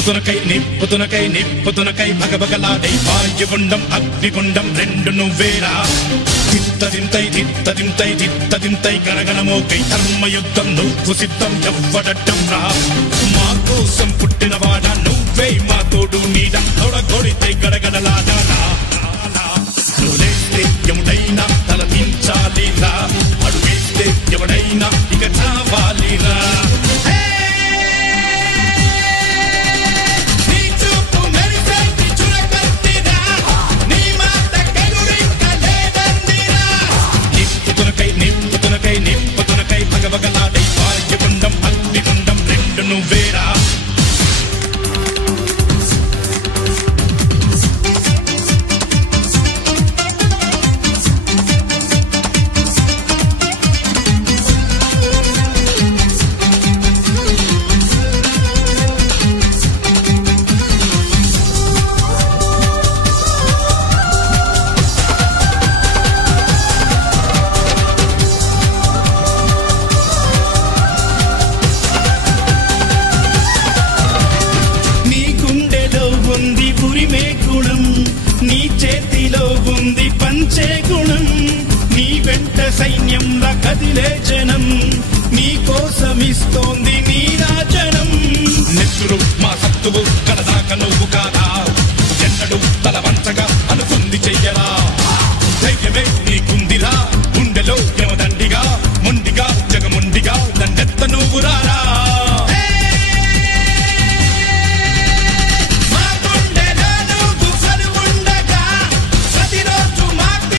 నిప్పుతునకై భగభగలాడై వాయుగుండం అగ్నిగుండం రెండు నువ్వేరా తిత్తదింతై గణగణమోకై ధర్మయుద్ధం నువ్వు సిద్ధం ఎవ్వడట్టం రా మా కోసం పుట్టినవాడా నువ్వే మా తోడు నీడ తొడగొడితే గడగడలాడారా నువ్వేస్తే ఎముడైనా తల దించాలిరా అడుగేస్తే ఎవడైనా ఇక చావాలిరా నిప్పుతునకై భగభగలాడై వాయుగుండం అగ్నిగుండం రెండు నువ్వేరా నీ చేతిలో ఉంది పంచే గుణం నీ వెంట సైన్యంలా కదిలే జనం నీ కోసమిస్తోంది నీ రాజనం నెత్తురు మా సత్తువు కడదాక నువ్వు కాదా ఎన్నడు తల వంచగా అనుకుంది చెయ్యరా ధైర్యమే నీకుందిరా